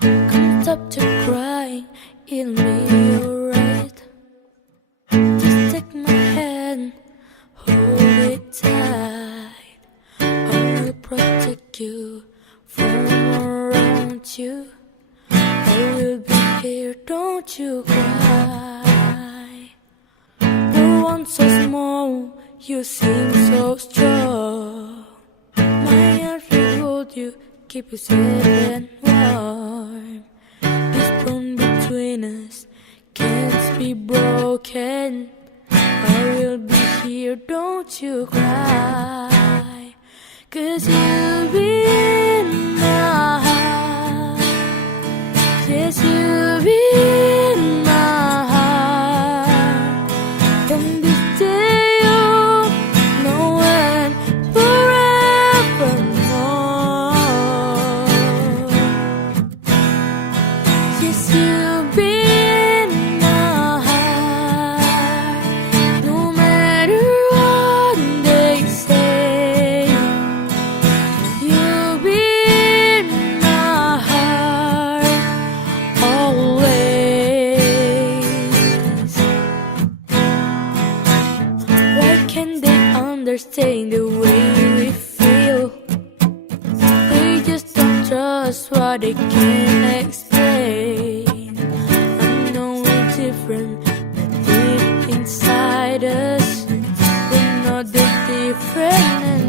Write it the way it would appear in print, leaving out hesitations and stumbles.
Come stop to crying, it'll be alright. Just take my hand, hold it tight. I will protect you from around you. I will be here, don't you cry. The one so small, you seem so strong. My arms will hold you, keep you safe and warm. This bond between us can't be broken. I will be here, don't you cry. 'Cause you'll be in my heart. Yes, you'll be in my heart. From this day on, no one forevermore. Yes, you'll be in my heart. No matter what they say, you'll be in my heart always. Why can't they understand the way we feel? They just don't trust what they can't explain. I know we're different, but deep inside us, we're not that different